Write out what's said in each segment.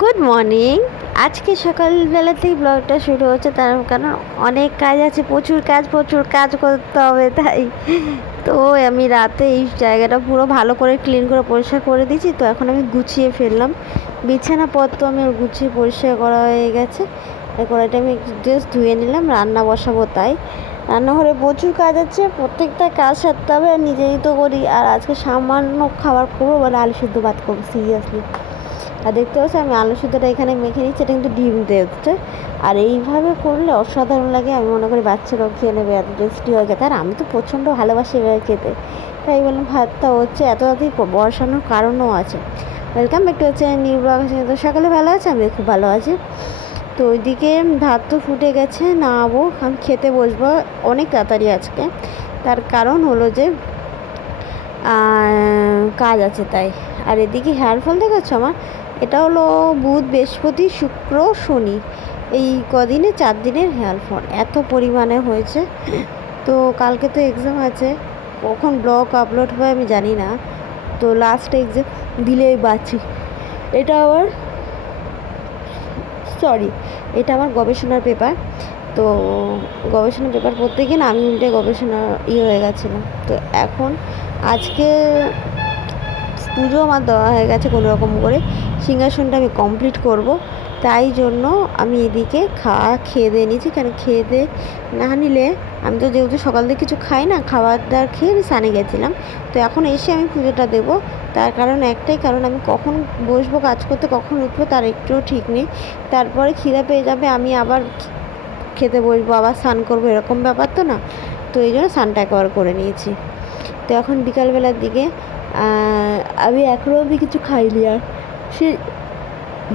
Good morning আজকে সকালবেলাতেই ব্লগটা শুরু হচ্ছে, তার কারণ অনেক কাজ আছে, প্রচুর কাজ প্রচুর কাজ করতে হবে, তাই। তো আমি রাতে এই জায়গাটা পুরো ভালো করে ক্লিন করে পরিষ্কার করে দিয়েছি, তো এখন আমি গুছিয়ে ফেললাম। বিছানাপত্র আমি গুছিয়ে পরিষ্কার করা হয়ে গেছে। এই কড়াইটা আমি ড্রেস ধুয়ে নিলাম, রান্না বসাবো তাই। রান্নাঘরে প্রচুর কাজ আছে, প্রত্যেকটা কাজ সারতে হবে নিজেই তো করি। আর আজকে সামান্য খাবার করব বলে আলু সিদ্ধ ভাত করব সিরিয়াসলি আর দেখতে পাচ্ছি আমি আলু সিদ্ধটা এখানে মেখে নিচ্ছি, এটা কিন্তু ডিম দিয়ে হচ্ছে। আর এইভাবে করলে অসাধারণ লাগে, আমি মনে করি বাচ্চারাও খেয়ে নেবে, এত টেস্টি হয়ে গেছে। আর আমি তো প্রচণ্ড ভালোবাসি এভাবে খেতে। তাই বললাম, ভাতটা হচ্ছে এত তাড়াতাড়ি বসানোর কারণও আছে। ওয়েলকাম ব্যাক টু হচ্ছে নিউ ব্লগ তো সকালে ভালো আছে? আমি খুব ভালো আছি। তো ওইদিকে ভাত তো ফুটে গেছে, নামাবো। আমি খেতে বসবো অনেক তাড়াতাড়ি আজকে। তার কারণ হলো যে কাজ আছে তাই। আর এদিকে হেয়ার ফল দেখাচ্ছ আমার? এটা হলো বুধ, বৃহস্পতি, শুক্র, শনি। এই কদিনে চার দিনের হেয়ার ফল এত পরিমাণে হয়েছে। তো কালকে তো এক্সাম আছে। কখন ব্লগ আপলোড হবে আমি জানি না। তো লাস্ট এক্সাম দিলেই বাঁচি। এটা আবার সরি এটা আমার গবেষণার পেপার তো গবেষণা পেপার পড়তে গিয়ে না, আমি উল্টে গবেষণা ইয়ে হয়ে গেছিল তো এখন আজকে পুজো আমার দেওয়া হয়ে গেছে কোনো রকম করে। সিংহাসনটা আমি কমপ্লিট করব। তাই জন্য আমি এদিকে খাওয়া খেয়ে দিয়ে নিয়েছি। কেন খেয়ে দিয়ে না নিলে আমি তো যেহেতু সকাল থেকে কিছু খাই না, খাবার দাবার খেয়ে আমি সানে গেছিলাম। তো এখন এসে আমি পুজোটা দেবো। তার কারণ একটাই কারণ, আমি কখন বসবো, কাজ করতে কখন উঠবো তার একটুও ঠিক নেই। তারপরে খিদে পেয়ে যাবে, আমি আবার খেতে বসবো, আবার স্নান করব, এরকম ব্যাপার তো না। তো এই জন্য স্নানটা একবার করে নিয়েছি। তো এখন বিকালবেলার দিকে আমি এখনও অবধি কিছু খাইনি আর। সে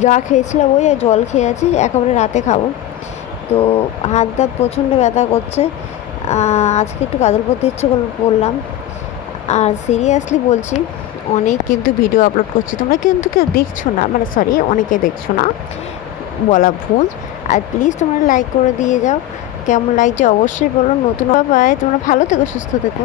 যা খেয়েছিলাম ওই আর জল খেয়ে আছি, একেবারে রাতে খাব। তো হাত দাঁত প্রচণ্ড ব্যথা করছে। আজকে একটু কাজল পড়তে ইচ্ছে করে পড়লাম। আর সিরিয়াসলি বলছি, অনেক কিন্তু ভিডিও আপলোড করছি। তোমরা কিন্তু কেউ দেখছ না মানে সরি অনেকে দেখছ না, বলা ভুল। আর প্লিজ তোমরা লাইক করে দিয়ে যাও। কেমন লাগছে অবশ্যই বলো। নতুন বাবা তোমরা ভালো থেকো সুস্থ থেকো।